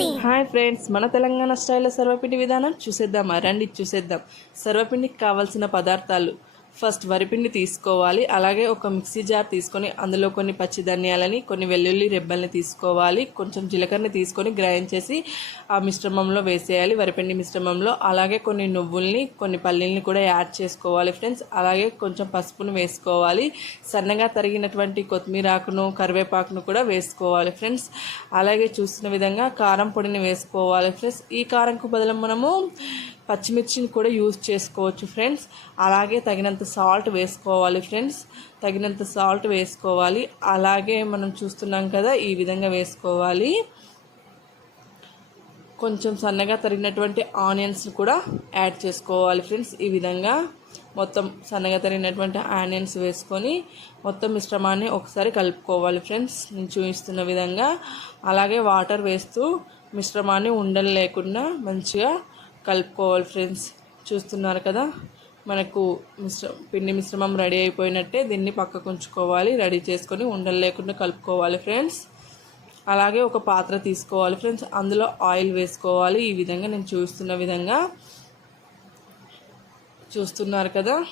Hi friends మన తెలంగాణ స్టైల్లో సర్వపిండి విధానం చూసేద్దామా? రండి చూసేద్దాం. సర్వపిండికి కావాల్సిన పదార్థాలు. ఫస్ట్ వరిపిండి తీసుకోవాలి. అలాగే ఒక మిక్సీ జార్ తీసుకొని అందులో కొన్ని పచ్చి ధనియాలని కొన్ని వెల్లుల్లి రెబ్బల్ని తీసుకోవాలి. కొంచెం జీలకర్రని తీసుకొని గ్రైండ్ చేసి ఆ మిశ్రమంలో వేసేయాలి. వరిపిండి మిశ్రమంలో. అలాగే కొన్ని నువ్వుల్ని కొన్ని పల్లీల్ని కూడా యాడ్ చేసుకోవాలి ఫ్రెండ్స్. అలాగే కొంచెం పసుపును వేసుకోవాలి. సన్నగా తరిగినటువంటి కొత్తిమీర ఆకును కరివేపాకును కూడా వేసుకోవాలి ఫ్రెండ్స్. అలాగే చూసిన విధంగా కారం పొడిని వేసుకోవాలి ఫ్రెండ్స్. ఈ కారంకు బదులు మనము పచ్చిమిర్చిని కూడా యూజ్ చేసుకోవచ్చు ఫ్రెండ్స్. అలాగే తగినంత సాల్ట్ వేసుకోవాలి ఫ్రెండ్స్. తగినంత సాల్ట్ వేసుకోవాలి. అలాగే మనం చూస్తున్నాం కదా ఈ విధంగా వేసుకోవాలి. కొంచెం సన్నగా తరిగినటువంటి ఆనియన్స్ కూడా యాడ్ చేసుకోవాలి ఫ్రెండ్స్. ఈ విధంగా మొత్తం సన్నగా తరిగినటువంటి ఆనియన్స్ వేసుకొని మొత్తం మిశ్రమాన్ని ఒకసారి కలుపుకోవాలి ఫ్రెండ్స్. నేను చూపిస్తున్న విధంగా. అలాగే వాటర్ వేస్తూ మిశ్రమాన్ని ఉండలు లేకుండా మంచిగా కలుపుకోవాలి ఫ్రెండ్స్. చూస్తున్నారు కదా? మనకు మిశ్ర పిండి మిశ్రమం రెడీ అయిపోయినట్టే దీన్ని పక్కకు ఉంచుకోవాలి. రెడీ చేసుకొని ఉండలు లేకుండా కలుపుకోవాలి ఫ్రెండ్స్. అలాగే ఒక పాత్ర తీసుకోవాలి ఫ్రెండ్స్. అందులో ఆయిల్ వేసుకోవాలి. ఈ విధంగా నేను చూస్తున్న విధంగా. చూస్తున్నారు కదా?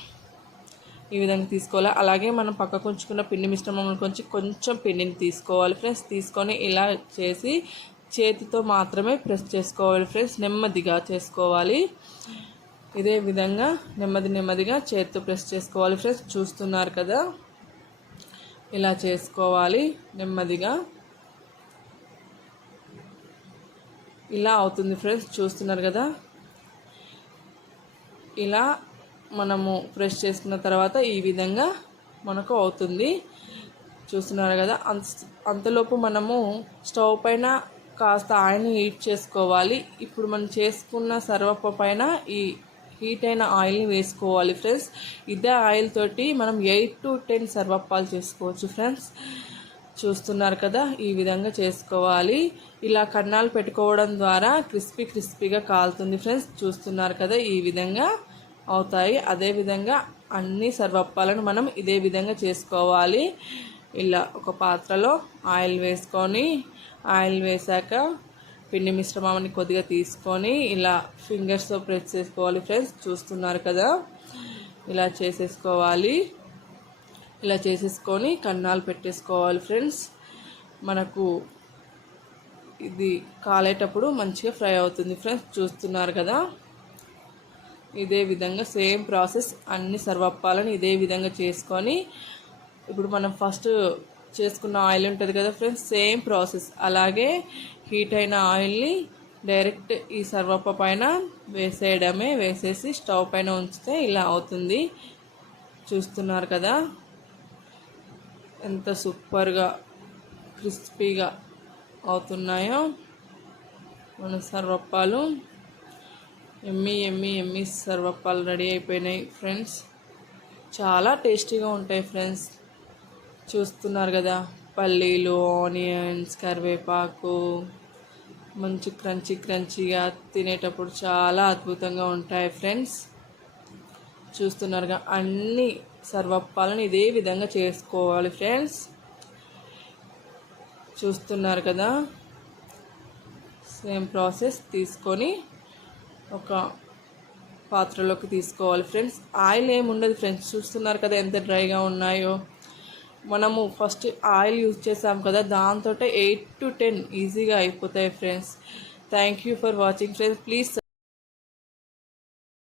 ఈ విధంగా తీసుకోవాలి. అలాగే మనం పక్కకు ఉంచుకున్న పిండి మిశ్రమం కొంచెం కొంచెం పిండిని తీసుకోవాలి ఫ్రెండ్స్. తీసుకొని ఇలా చేసి చేతితో మాత్రమే ప్రెస్ చేసుకోవాలి ఫ్రెండ్స్. నెమ్మదిగా చేసుకోవాలి. ఇదే విధంగా నెమ్మది నెమ్మదిగా చేతితో ప్రెస్ చేసుకోవాలి ఫ్రెండ్స్. చూస్తున్నారు కదా? ఇలా చేసుకోవాలి నెమ్మదిగా. ఇలా అవుతుంది ఫ్రెండ్స్. చూస్తున్నారు కదా? ఇలా మనము ప్రెస్ చేసుకున్న తర్వాత ఈ విధంగా మనకు అవుతుంది. చూస్తున్నారు కదా? అంత అంతలోపు మనము స్టవ్ పైన కాస్త ఆయిల్ని హీట్ చేసుకోవాలి. ఇప్పుడు మనం చేసుకున్న సర్వప్ప పైన ఈ హీట్ అయిన ఆయిల్ని వేసుకోవాలి ఫ్రెండ్స్. ఇదే ఆయిల్ తోటి మనం ఎయిట్ టు టెన్ సర్వప్పాలు చేసుకోవచ్చు ఫ్రెండ్స్. చూస్తున్నారు కదా ఈ విధంగా చేసుకోవాలి. ఇలా కన్నాలు పెట్టుకోవడం ద్వారా క్రిస్పీ క్రిస్పీగా కాలుతుంది ఫ్రెండ్స్. చూస్తున్నారు కదా ఈ విధంగా అవుతాయి. అదేవిధంగా అన్ని సర్వప్పాలను మనం ఇదే విధంగా చేసుకోవాలి. ఇలా ఒక పాత్రలో ఆయిల్ వేసుకొని ఆయిల్ వేసాక పిండి మిశ్రమాన్ని కొద్దిగా తీసుకొని ఇలా ఫింగర్స్తో ప్రెస్ చేసుకోవాలి ఫ్రెండ్స్. చూస్తున్నారు కదా? ఇలా చేసేసుకోవాలి. ఇలా చేసేసుకొని కన్నాలు పెట్టేసుకోవాలి ఫ్రెండ్స్. మనకు ఇది కాలేటప్పుడు మంచిగా ఫ్రై అవుతుంది ఫ్రెండ్స్. చూస్తున్నారు కదా? ఇదే విధంగా సేమ్ ప్రాసెస్ అన్ని సర్వప్పాలను ఇదే విధంగా చేసుకొని ఇప్పుడు మనం ఫస్ట్ చేసుకున్న ఆయిల్ ఉంటుంది కదా ఫ్రెండ్స్ సేమ్ ప్రాసెస్. అలాగే హీట్ అయిన ఆయిల్ని డైరెక్ట్ ఈ సర్వప్ప పైన వేసేయడమే వేసేసి స్టవ్ పైన ఉంచితే ఇలా అవుతుంది. చూస్తున్నారు కదా? ఎంత సూపర్గా క్రిస్పీగా అవుతున్నాయో మన సర్వప్పాలు. ఎమ్మి ఎమ్మి ఎమ్మి సర్వప్పాలు రెడీ అయిపోయినాయి ఫ్రెండ్స్. చాలా టేస్టీగా ఉంటాయి ఫ్రెండ్స్. చూస్తున్నారు కదా. పల్లీలు ఆనియన్స్ కరివేపాకు మంచి క్రంచీ క్రంచీగా తినేటప్పుడు చాలా అద్భుతంగా ఉంటాయి ఫ్రెండ్స్. చూస్తున్నారుగా అన్ని సర్వప్పాలను ఇదే విధంగా చేసుకోవాలి ఫ్రెండ్స్. చూస్తున్నారు కదా సేమ్ ప్రాసెస్ తీసుకొని ఒక పాత్రలోకి తీసుకోవాలి ఫ్రెండ్స్. ఆయిల్ ఏమి ఉండదు ఫ్రెండ్స్. చూస్తున్నారు కదా ఎంత డ్రైగా ఉన్నాయో. మనము ఫస్ట్ ఆయిల్ యూజ్ చేసాం కదా దాంతో ఎయిట్ టు టెన్ ఈజీగా అయిపోతాయి friends. Thank you for watching friends please